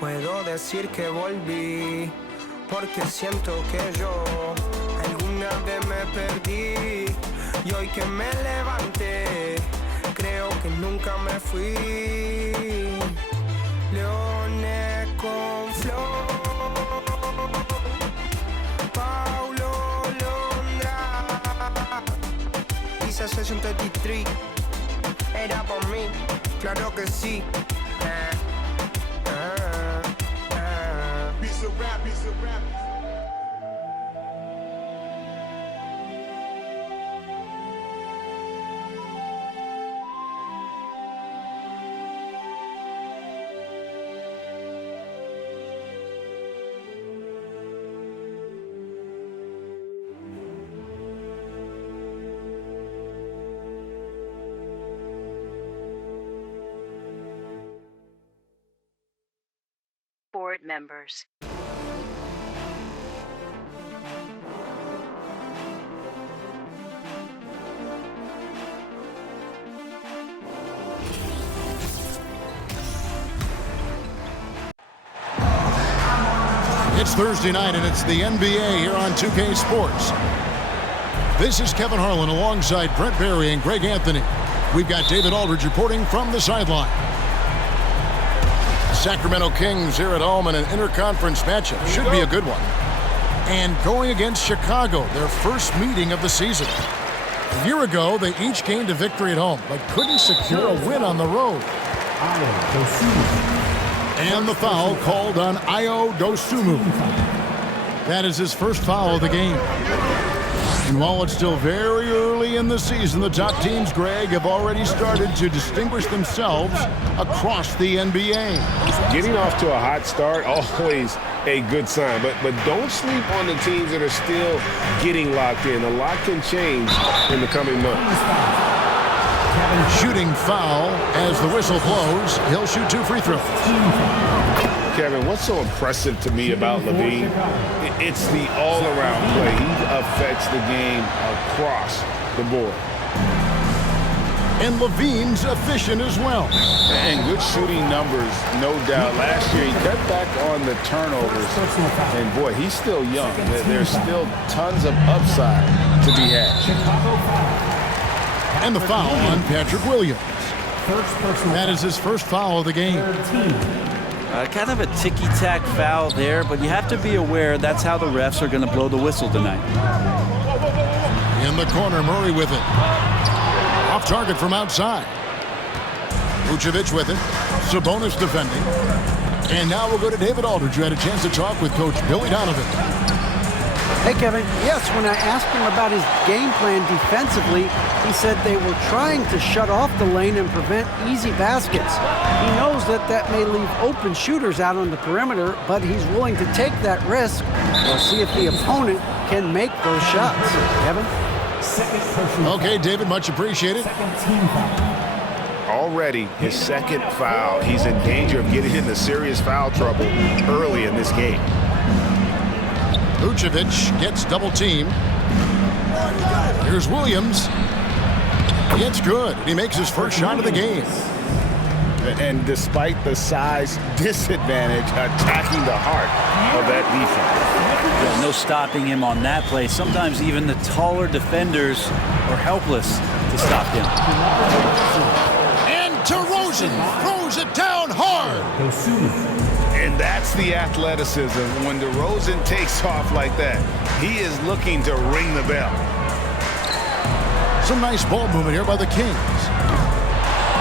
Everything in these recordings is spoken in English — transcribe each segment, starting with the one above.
Puedo decir que volví, porque siento que yo alguna vez me perdí. Y hoy que me levanté, creo que nunca me fui. Leones con flor, Paulo Londra. Dice 63, era por mí, claro que sí. Piece of rap, piece of rap. Board members. It's Thursday night, and it's the NBA here on 2K Sports. This is Kevin Harlan alongside Brent Barry and Greg Anthony. We've got David Aldridge reporting from the sideline. Sacramento Kings here at home in an interconference matchup. Should be a good one. And going against Chicago, their first meeting of the season. A year ago, they each gained a victory at home, but couldn't secure a win on the road. And the foul called on Ayo Dosunmu. That is his first foul of the game. And while it's still very early in the season, the top teams, Greg, have already started to distinguish themselves across the NBA. Getting off to a hot start, always a good sign. But don't sleep on the teams that are still getting locked in. A lot can change in the coming months. Shooting foul as the whistle blows. He'll shoot 2 free throws. Kevin, what's so impressive to me about LaVine? It's the all-around play. He affects the game across the board. And LaVine's efficient as well. And good shooting numbers, no doubt. Last year, he cut back on the turnovers. And, boy, he's still young. There's still tons of upside to be had. And the foul on Patrick Williams. That is his first foul of the game. Kind of a ticky-tack foul there, but you have to be aware that's how the refs are going to blow the whistle tonight. In the corner, Murray with it. Off target from outside. Vucevic with it. Sabonis defending. And now we'll go to David Aldridge, who had a chance to talk with Coach Billy Donovan. Hey, Kevin. Yes, when I asked him about his game plan defensively, he said they were trying to shut off the lane and prevent easy baskets. He knows that may leave open shooters out on the perimeter, but he's willing to take that risk. We'll see if the opponent can make those shots. Kevin? Okay, David, much appreciated. Already his second foul. He's in danger of getting into serious foul trouble early in this game. Vucevic gets double teamed. Here's Williams. It's good. He makes his first shot of the game. And despite the size disadvantage, attacking the heart of that defense. Yeah, no stopping him on that play. Sometimes even the taller defenders are helpless to stop him. And DeRozan throws it down hard. And that's the athleticism. When DeRozan takes off like that, he is looking to ring the bell. Some nice ball movement here by the Kings.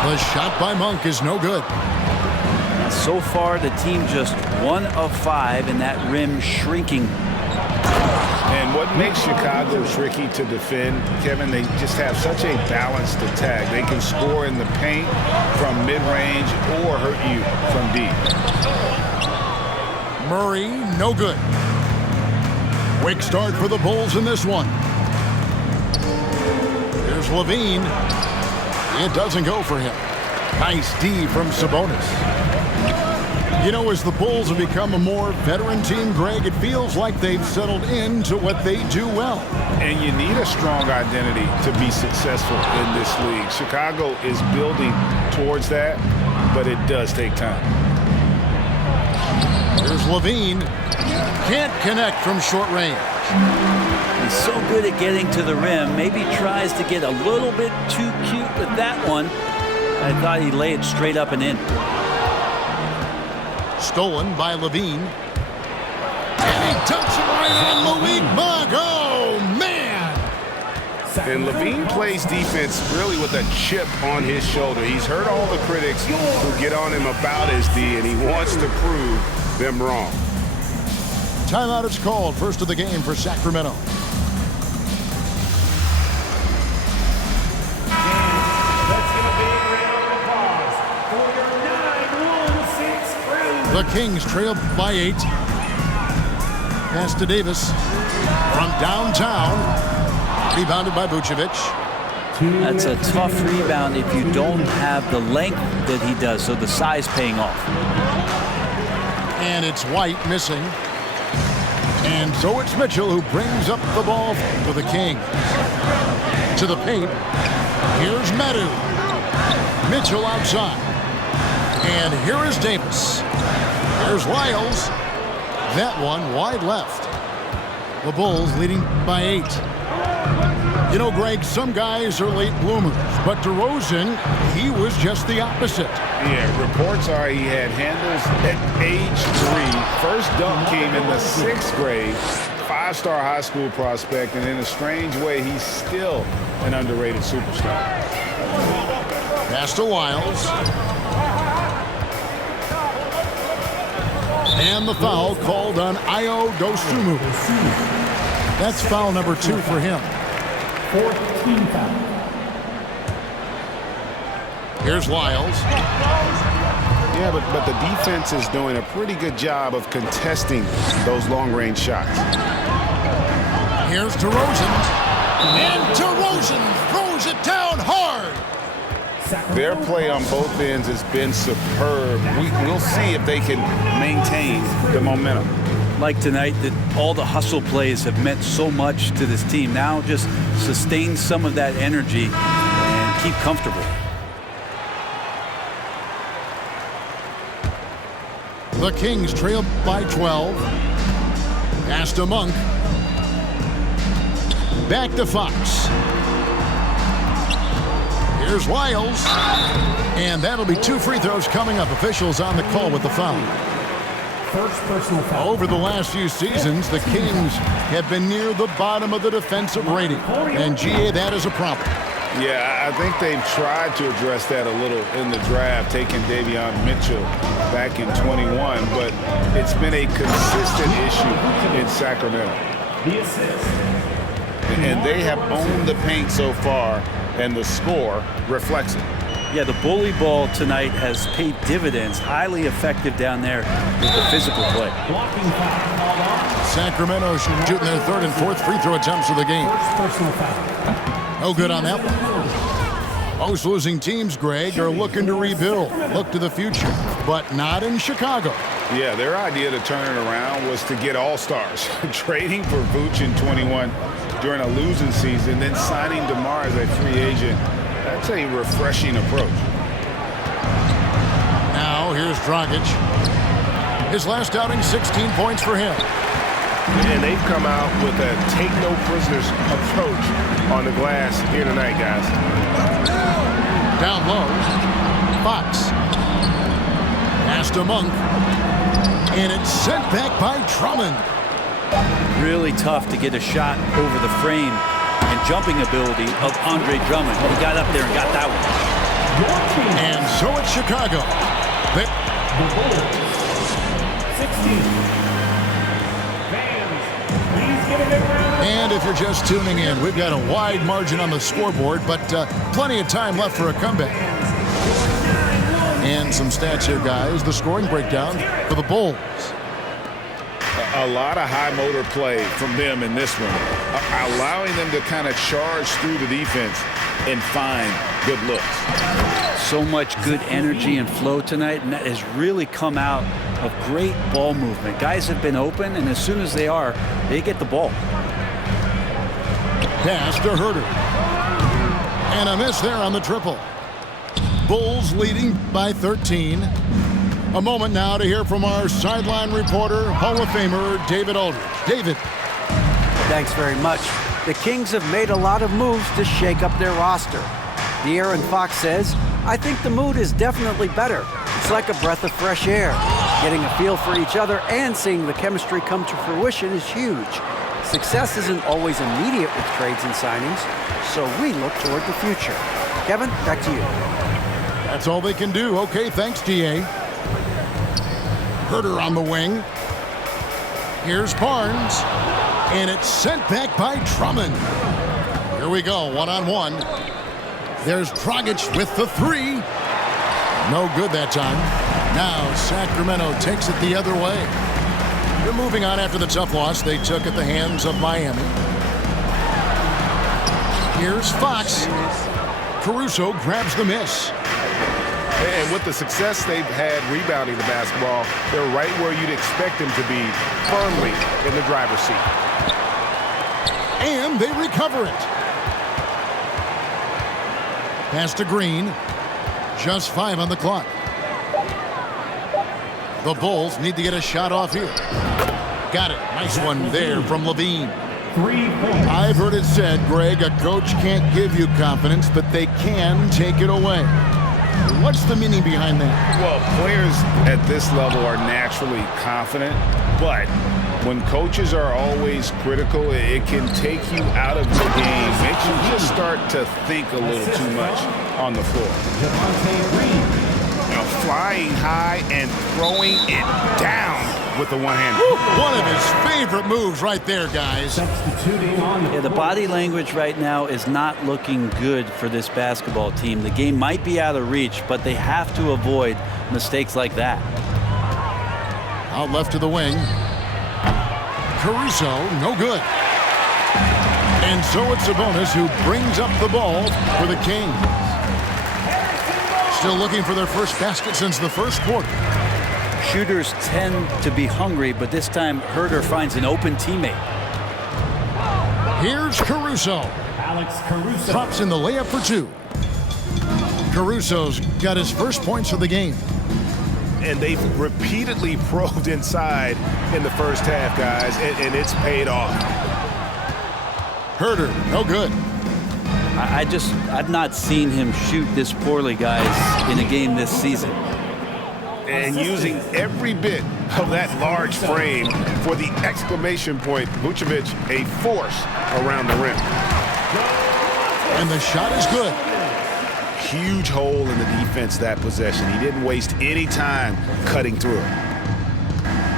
The shot by Monk is no good. So far, the team just 1 of 5 in that rim shrinking. And what makes Chicago tricky to defend, Kevin, they just have such a balanced attack. They can score in the paint from mid-range or hurt you from deep. Murray, no good. Quick start for the Bulls in this one. Here's LaVine. It doesn't go for him. Nice D from Sabonis. You know, as the Bulls have become a more veteran team, Greg, it feels like they've settled into what they do well. And you need a strong identity to be successful in this league. Chicago is building towards that, but it does take time. Levine can't connect from short range. He's so good at getting to the rim. Maybe tries to get a little bit too cute with that one. I thought he laid it straight up and in. Stolen by Levine. And he dumps it right on Malik Monk. Oh, man! And Levine plays defense really with a chip on his shoulder. He's heard all the critics who get on him about his D, and he wants to prove them wrong. Timeout is called. First of the game for Sacramento. The Kings trail by 8. Pass to Davis from downtown. Rebounded by Vucevic. That's a tough rebound if you don't have the length that he does, so the size paying off. And it's White missing. And so it's Mitchell who brings up the ball for the Kings. To the paint. Here's Medu. Mitchell outside. And here is Davis. Here's Lyles. That one wide left. The Bulls leading by 8. You know, Greg, some guys are late bloomers, but DeRozan, he was just the opposite. Yeah, reports are he had handles at age 3. First dunk came in the 6th grade. 5-star high school prospect, and in a strange way, he's still an underrated superstar. Pass to Lyles. And the foul called on Ayo Dosunmu. That's foul number 2 for him. 4th team foul. Here's Lyles. Yeah, but the defense is doing a pretty good job of contesting those long-range shots. Here's DeRozan. And DeRozan throws it down hard. Their play on both ends has been superb. We'll see if they can maintain the momentum. Like tonight, that all the hustle plays have meant so much to this team. Now just sustain some of that energy and keep comfortable. The Kings trail by 12. Pass to Monk. Back to Fox. Here's Lyles. And that'll be 2 free throws coming up. Officials on the call with the foul. First personal foul. Over the last few seasons, the Kings have been near the bottom of the defensive rating. And, GA, that is a problem. Yeah, I think they've tried to address that a little in the draft, taking Davion Mitchell back in 21, but it's been a consistent issue in Sacramento. The assist. And they have owned the paint so far, and the score reflects it. Yeah, the bully ball tonight has paid dividends. Highly effective down there with the physical play. Blocking foul called on. Sacramento shooting their 3rd and 4th free throw attempts of the game. First personal foul. No good on that one. Most losing teams, Greg, are looking to rebuild, look to the future, but not in Chicago. Yeah, their idea to turn it around was to get all-stars. Trading for Vooch in 21 during a losing season, then signing DeMar as a free agent. That's a refreshing approach. Now here's Dragic. His last outing, 16 points for him. And they've come out with a take-no-prisoners approach on the glass here tonight, guys. Down low, Fox. Pass to Monk. And it's sent back by Drummond. Really tough to get a shot over the frame and jumping ability of Andre Drummond. He got up there and got that one. And so it's Chicago. The Bulls, 16. And if you're just tuning in, we've got a wide margin on the scoreboard, but plenty of time left for a comeback. And some stats here, guys. The scoring breakdown for the Bulls. A lot of high motor play from them in this one, allowing them to kind of charge through the defense and find good looks. So much good energy and flow tonight, and that has really come out of great ball movement. Guys have been open, and as soon as they are, they get the ball. Pass to Herter. And a miss there on the triple. Bulls leading by 13. A moment now to hear from our sideline reporter, Hall of Famer David Aldridge. David. Thanks very much. The Kings have made a lot of moves to shake up their roster. De'Aaron Fox says, "I think the mood is definitely better. It's like a breath of fresh air. Getting a feel for each other and seeing the chemistry come to fruition is huge. Success isn't always immediate with trades and signings, so we look toward the future." Kevin, back to you. That's all they can do. Okay, thanks, DA. Herter on the wing. Here's Barnes. And it's sent back by Drummond. Here we go, one-on-one. There's Dragic with the three. No good that time. Now Sacramento takes it the other way. They're moving on after the tough loss they took at the hands of Miami. Here's Fox. Caruso grabs the miss. And with the success they've had rebounding the basketball, they're right where you'd expect them to be, firmly in the driver's seat. And they recover it. Pass to Green. Just 5 on the clock. The Bulls need to get a shot off here. Got it. Nice one there from Levine. 3 points. I've heard it said, Greg, a coach can't give you confidence, but they can take it away. What's the meaning behind that? Well, players at this level are naturally confident, but when coaches are always critical, it can take you out of the game. Makes you just start to think a little too much on the floor. You know, flying high and throwing it down with the one-hand. One of his favorite moves right there, guys. Substituting on the The body language right now is not looking good for this basketball team. The game might be out of reach, but they have to avoid mistakes like that. Out left to the wing. Caruso, no good. And so it's Sabonis who brings up the ball for the Kings. Still looking for their first basket since the first quarter. Shooters tend to be hungry, but this time Herter finds an open teammate. Here's Caruso. Alex Caruso. Drops in the layup for 2. Caruso's got his first points of the game. And they've repeatedly probed inside in the first half, guys, and it's paid off. Herter, no good. I've not seen him shoot this poorly, guys, in a game this season. And using every bit of that large frame for the exclamation point, Vucevic, a force around the rim. And the shot is good. Huge hole in the defense that possession. He didn't waste any time cutting through it.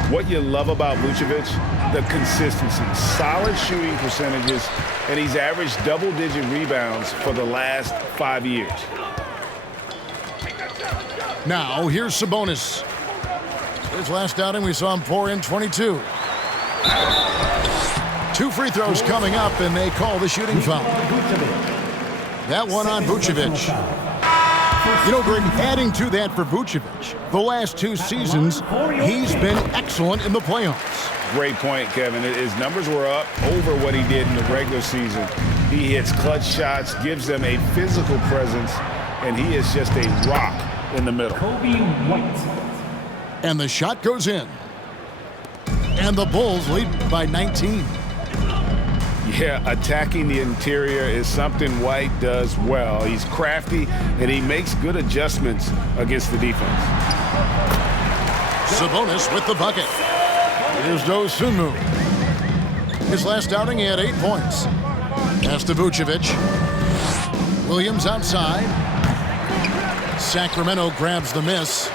What you love about Vucevic, the consistency, solid shooting percentages, and he's averaged double-digit rebounds for the last 5 years. Now, here's Sabonis. His last outing, we saw him pour in 22. 2 free throws coming up, and they call the shooting foul. That one on Vucevic. You know, Greg, adding to that for Vucevic, the last 2 seasons, he's been excellent in the playoffs. Great point, Kevin. His numbers were up over what he did in the regular season. He hits clutch shots, gives them a physical presence, and he is just a rock in the middle. Kobe White. And the shot goes in. And the Bulls lead by 19. Yeah, attacking the interior is something White does well. He's crafty, and he makes good adjustments against the defense. Sabonis with the bucket. Here's Dosunmu. His last outing, he had 8 points. Pass to Vucevic. Williams outside. Sacramento grabs the miss.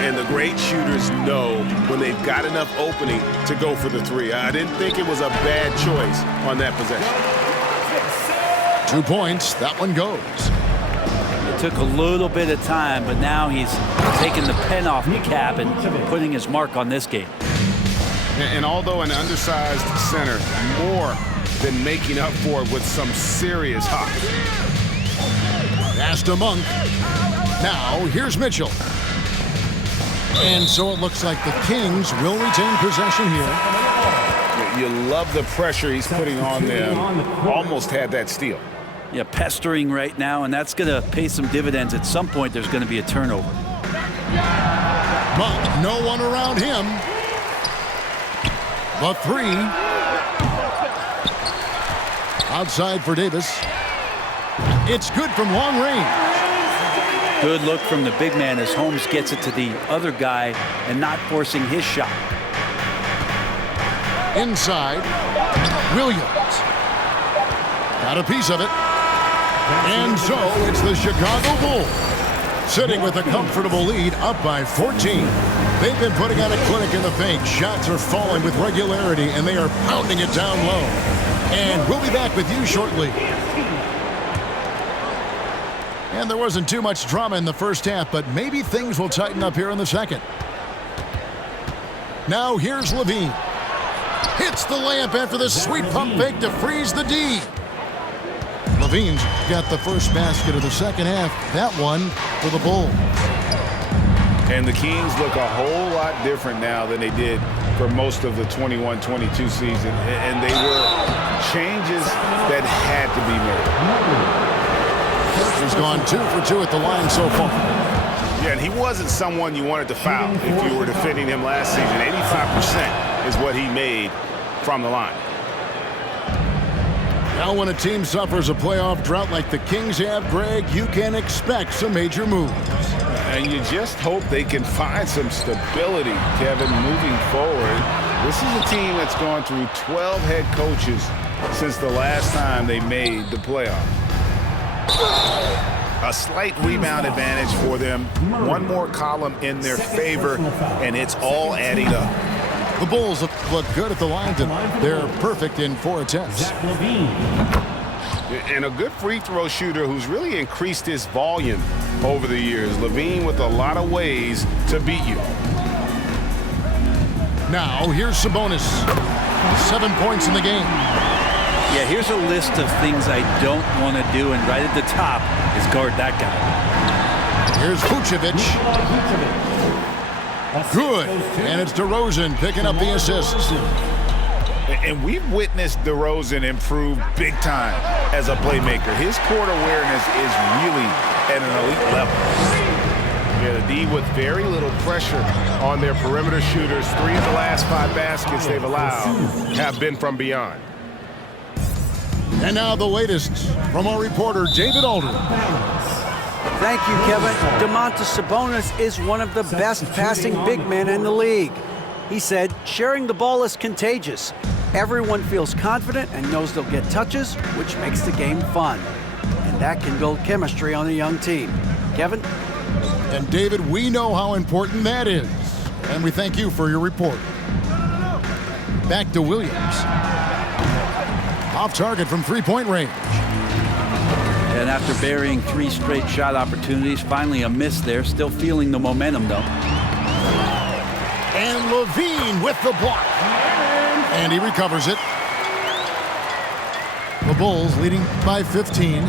And the great shooters know when they've got enough opening to go for the 3. I didn't think it was a bad choice on that possession. 2 points. That one goes. It took a little bit of time, but now he's taking the pen off the cap and putting his mark on this game. And although an undersized center, more than making up for it with some serious hop. Pass to Monk. Now, here's Mitchell. And so it looks like the Kings will retain possession here. You love the pressure he's putting on them. Almost had that steal. Yeah, pestering right now, and that's going to pay some dividends. At some point, there's going to be a turnover. But no one around him. The three. Outside for Davis. It's good from long range. Good look from the big man as Holmes gets it to the other guy and not forcing his shot. Inside, Williams. Got a piece of it. And so it's the Chicago Bulls sitting with a comfortable lead, up by 14. They've been putting on a clinic in the paint. Shots are falling with regularity, and they are pounding it down low. And we'll be back with you shortly. And there wasn't too much drama in the first half, but maybe things will tighten up here in the second. Now here's Levine. Hits the layup after the sweet pump fake to freeze the D. Levine's got the first basket of the second half. That one for the Bulls. And the Kings look a whole lot different now than they did for most of the 21-22 season. And they were changes that had to be made. He's gone 2 for 2 at the line so far. Yeah, and he wasn't someone you wanted to foul if you were defending him last season. 85% is what he made from the line. Now when a team suffers a playoff drought like the Kings have, Greg, you can expect some major moves. And you just hope they can find some stability, Kevin, moving forward. This is a team that's gone through 12 head coaches since the last time they made the playoffs. A slight rebound advantage for them. One more column in their favor, and it's all adding up. The Bulls look good at the line tonight. They're perfect in 4 attempts. And a good free throw shooter who's really increased his volume over the years. Levine with a lot of ways to beat you. Now here's Sabonis. 7 points in the game. Yeah, here's a list of things I don't want to do, and right at the top is guard that guy. Here's Vucevic. Good. And it's DeRozan picking up the assists. And we've witnessed DeRozan improve big time as a playmaker. His court awareness is really at an elite level. Yeah, the D with very little pressure on their perimeter shooters. 3 of the last 5 baskets they've allowed have been from beyond. And now the latest from our reporter, David Aldridge. Thank you, Kevin. Domantas Sabonis is one of the best passing big men in the league. He said, sharing the ball is contagious. Everyone feels confident and knows they'll get touches, which makes the game fun. And that can build chemistry on a young team. Kevin? And David, we know how important that is. And we thank you for your report. Back to Williams. Off target from three-point range. And after burying 3 straight shot opportunities, finally a miss there. Still feeling the momentum, though. And Levine with the block. And he recovers it. The Bulls leading by 15.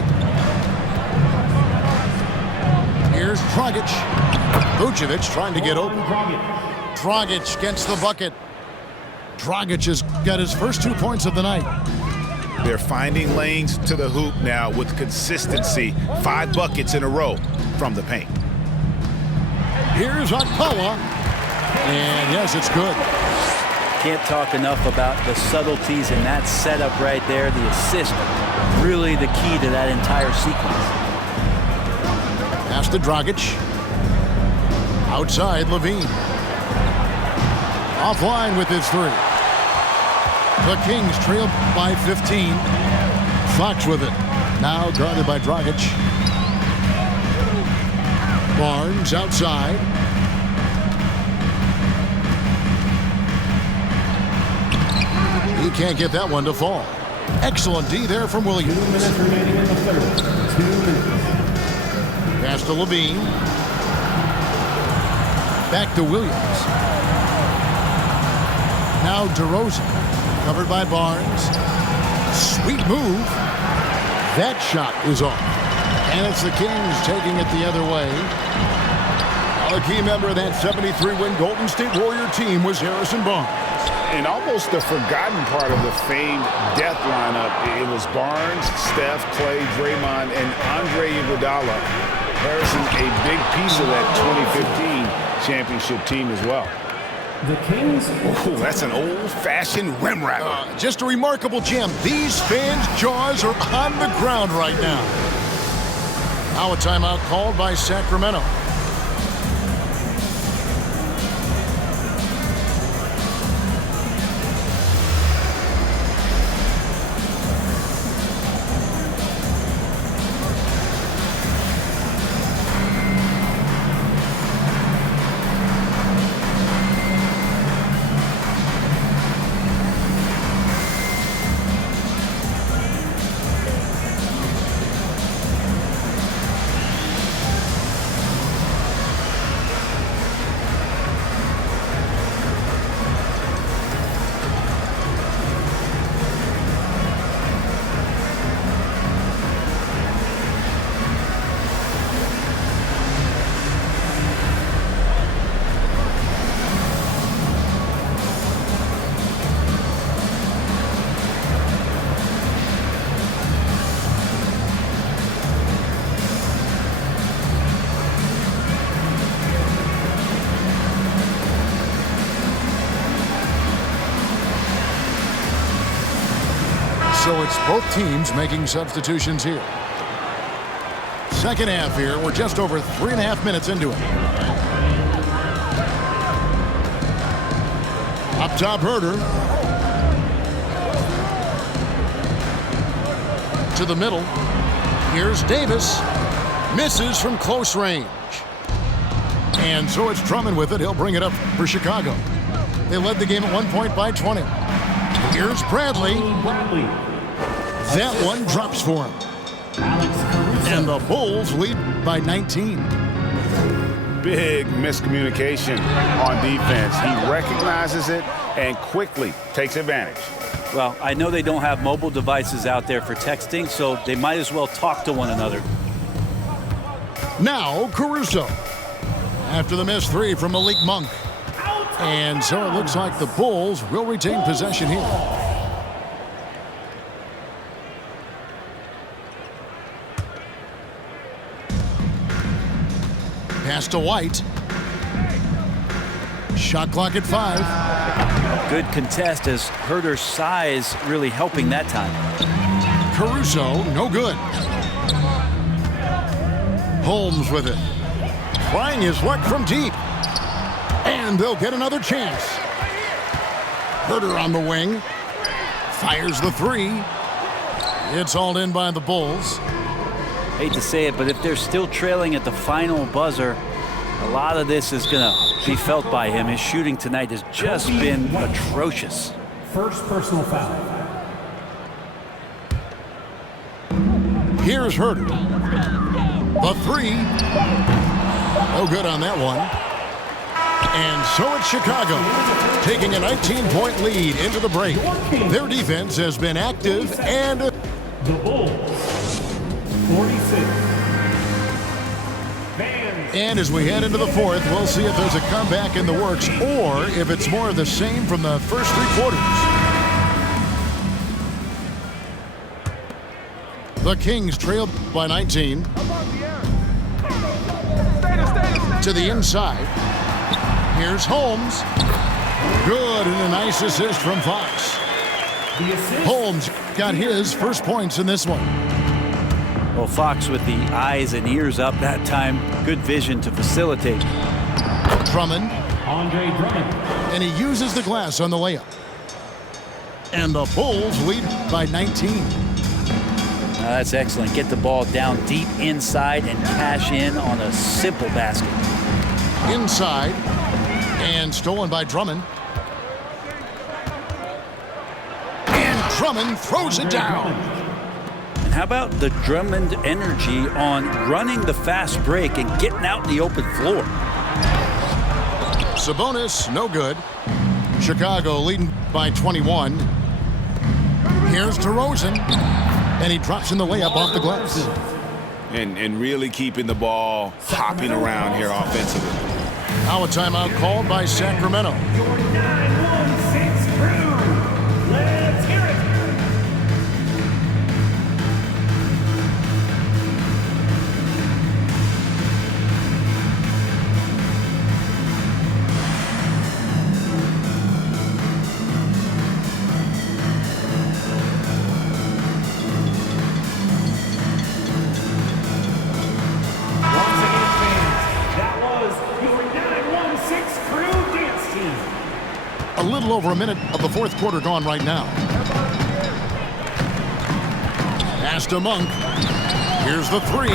Here's Dragic. Vucevic trying to get open. Dragic gets the bucket. Dragic has got his first 2 points of the night. They're finding lanes to the hoop now with consistency. 5 buckets in a row from the paint. Here's Akpala. And yes, it's good. Can't talk enough about the subtleties in that setup right there. The assist, really the key to that entire sequence. Pass to Dragic. Outside, Levine. Offline with his 3. The Kings trail by 15. Fox with it. Now guarded by Dragic. Barnes outside. He can't get that one to fall. Excellent D there from Williams. 2 minutes remaining in the third. 2 minutes. Pass to Levine. Back to Williams. Now DeRozan. Covered by Barnes. Sweet move. That shot is off. And it's the Kings taking it the other way. Now a key member of that 73-win Golden State Warrior team was Harrison Barnes. And almost the forgotten part of the famed death lineup. It was Barnes, Steph, Clay, Draymond, and Andre Iguodala. Harrison, a big piece of that 2015 championship team as well. The Kings. Ooh, that's an old-fashioned rim rapper. Just a remarkable gem. These fans' jaws are on the ground right now. Now a timeout called by Sacramento. So it's both teams making substitutions here. Second half here. We're just over 3.5 minutes into it. Up top, Herder. To the middle. Here's Davis. Misses from close range. And so it's Drummond with it. He'll bring it up for Chicago. They led the game at 1 point by 20. Here's Bradley. That one drops for him. And the Bulls lead by 19. Big miscommunication on defense. He recognizes it and quickly takes advantage. Well, I know they don't have mobile devices out there for texting, so they might as well talk to one another. Now Caruso. After the missed three from Malik Monk. And so it looks like the Bulls will retain possession here. Pass to White. Shot clock at 5. Good contest as Herder's size really helping that time. Caruso, no good. Holmes with it. Trying his luck from deep. And they'll get another chance. Herder on the wing. Fires the three. It's hauled in by the Bulls. Hate to say it, but if they're still trailing at the final buzzer, a lot of this is going to be felt by him. His shooting tonight has just been atrocious. First personal foul. Here's Herder. The three. No good on that one. And so it's Chicago, taking a 19-point lead into the break. Their defense has been active and... The Bulls, 46. And as we head into the fourth, we'll see if there's a comeback in the works or if it's more of the same from the first 3 quarters. The Kings trailed by 19. To the inside. Here's Holmes. Good, and a nice assist from Fox. Holmes got his first points in this one. Well, Fox with the eyes and ears up that time. Good vision to facilitate. Drummond. Andre Drummond. And he uses the glass on the layup. And the Bulls lead by 19. That's excellent. Get the ball down deep inside and cash in on a simple basket. Inside. And stolen by Drummond. And Drummond throws it down. And how about the Drummond energy on running the fast break and getting out in the open floor? Sabonis, no good. Chicago leading by 21. Here's DeRozan. And he drops in the layup off the glass. And really keeping the ball hopping around here offensively. Now a timeout called by Sacramento. Your 916 crew. Let's hear it. A little over a minute of the fourth quarter gone right now. Pass to Monk. Here's the three.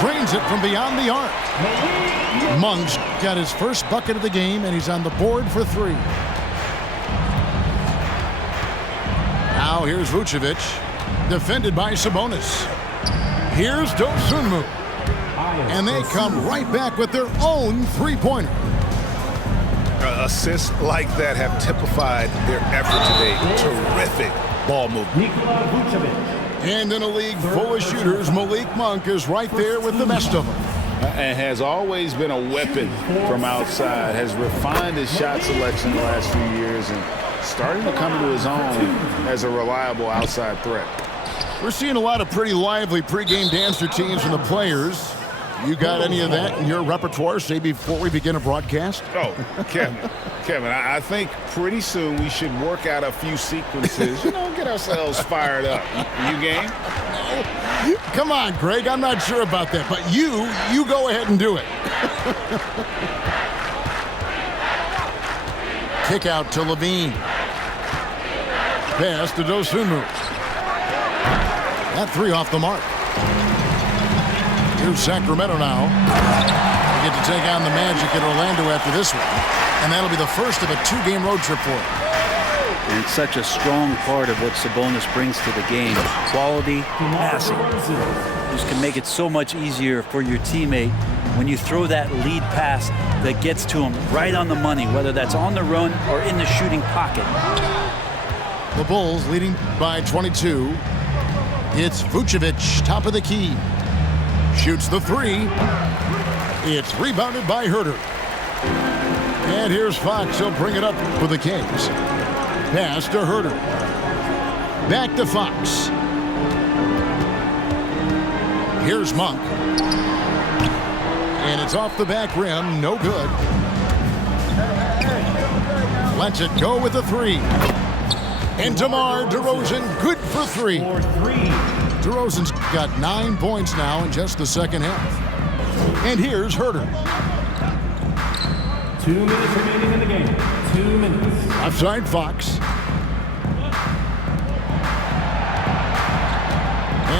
Drains it from beyond the arc. Monk's got his first bucket of the game, and he's on the board for three. Now here's Vucevic, defended by Sabonis. Here's Dosunmu. And they come right back with their own three-pointer. Assists like that have typified their effort today. Terrific ball movement. And in a league full of shooters, Malik Monk is right there with the best of them. And has always been a weapon from outside. Has refined his shot selection the last few years and starting to come into his own as a reliable outside threat. We're seeing a lot of pretty lively pregame dance routines from the players. You got any of that in your repertoire, say, before we begin a broadcast? Oh, Kevin, I think pretty soon we should work out a few sequences, get ourselves fired up. You game? Come on, Greg, I'm not sure about that, but you go ahead and do it. Kick out to Levine. Pass to Dosunmu. That three off the mark. Here's Sacramento now. They get to take on the Magic at Orlando after this one. And that'll be the first of a two-game road trip for them. And it's such a strong part of what Sabonis brings to the game. Quality passing. Just can make it so much easier for your teammate when you throw that lead pass that gets to him right on the money, whether that's on the run or in the shooting pocket. The Bulls leading by 22. It's Vucevic, top of the key. Shoots the three. It's rebounded by Herter. And here's Fox. He'll bring it up for the Kings. Pass to Herter. Back to Fox. Here's Monk. And it's off the back rim. No good. Lets it go with the three. And DeMar DeRozan, good for three. DeRozan's got 9 points now in just the second half. And here's Herter. 2 minutes remaining in the game. 2 minutes. Offside Fox.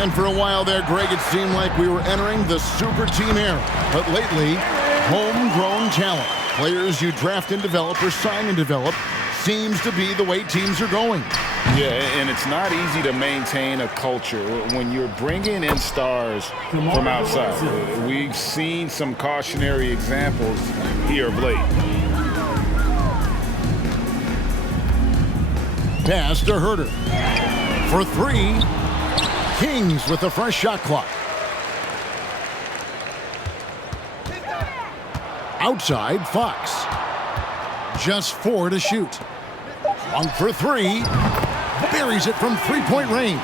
And for a while there, Greg, it seemed like we were entering the super team era. But lately, homegrown talent, players you draft and develop or sign and develop, seems to be the way teams are going. Yeah, and it's not easy to maintain a culture when you're bringing in stars from outside. We've seen some cautionary examples here of late. Pass to Herter. For three, Kings with a fresh shot clock. Outside, Fox. Just 4 to shoot. Monk for three. Buries it from three-point range.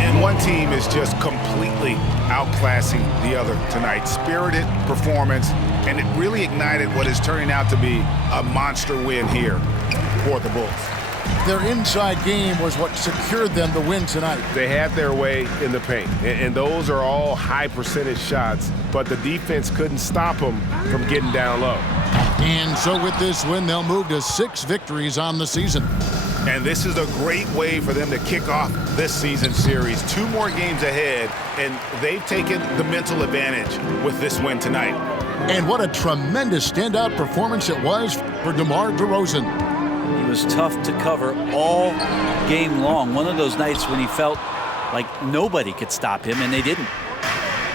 And one team is just completely outclassing the other tonight. Spirited performance, and it really ignited what is turning out to be a monster win here for the Bulls. Their inside game was what secured them the win tonight. They had their way in the paint, and those are all high percentage shots, but the defense couldn't stop them from getting down low. And so with this win, they'll move to 6 victories on the season. And this is a great way for them to kick off this season series. 2 more games ahead, and they've taken the mental advantage with this win tonight. And what a tremendous standout performance it was for DeMar DeRozan. He was tough to cover all game long. One of those nights when he felt like nobody could stop him, and they didn't.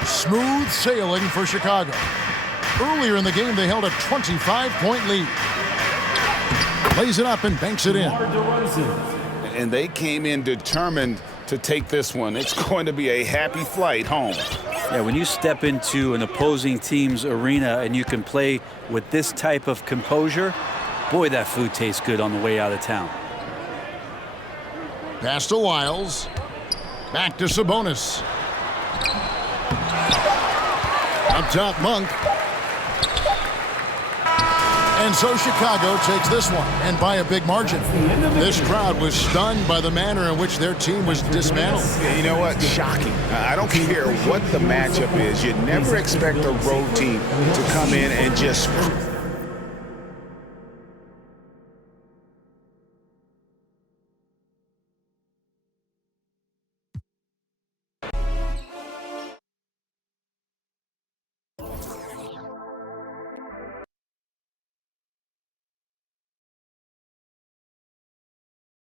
Smooth sailing for Chicago. Earlier in the game, they held a 25-point lead. Lays it up and banks it in. And they came in determined to take this one. It's going to be a happy flight home. Yeah, when you step into an opposing team's arena and you can play with this type of composure, boy, that food tastes good on the way out of town. Pass to Lyles. Back to Sabonis. Up top, Monk. And so Chicago takes this one, and by a big margin. This crowd was stunned by the manner in which their team was dismantled. You know what? Shocking. I don't care what the matchup is. You never expect a road team to come in and just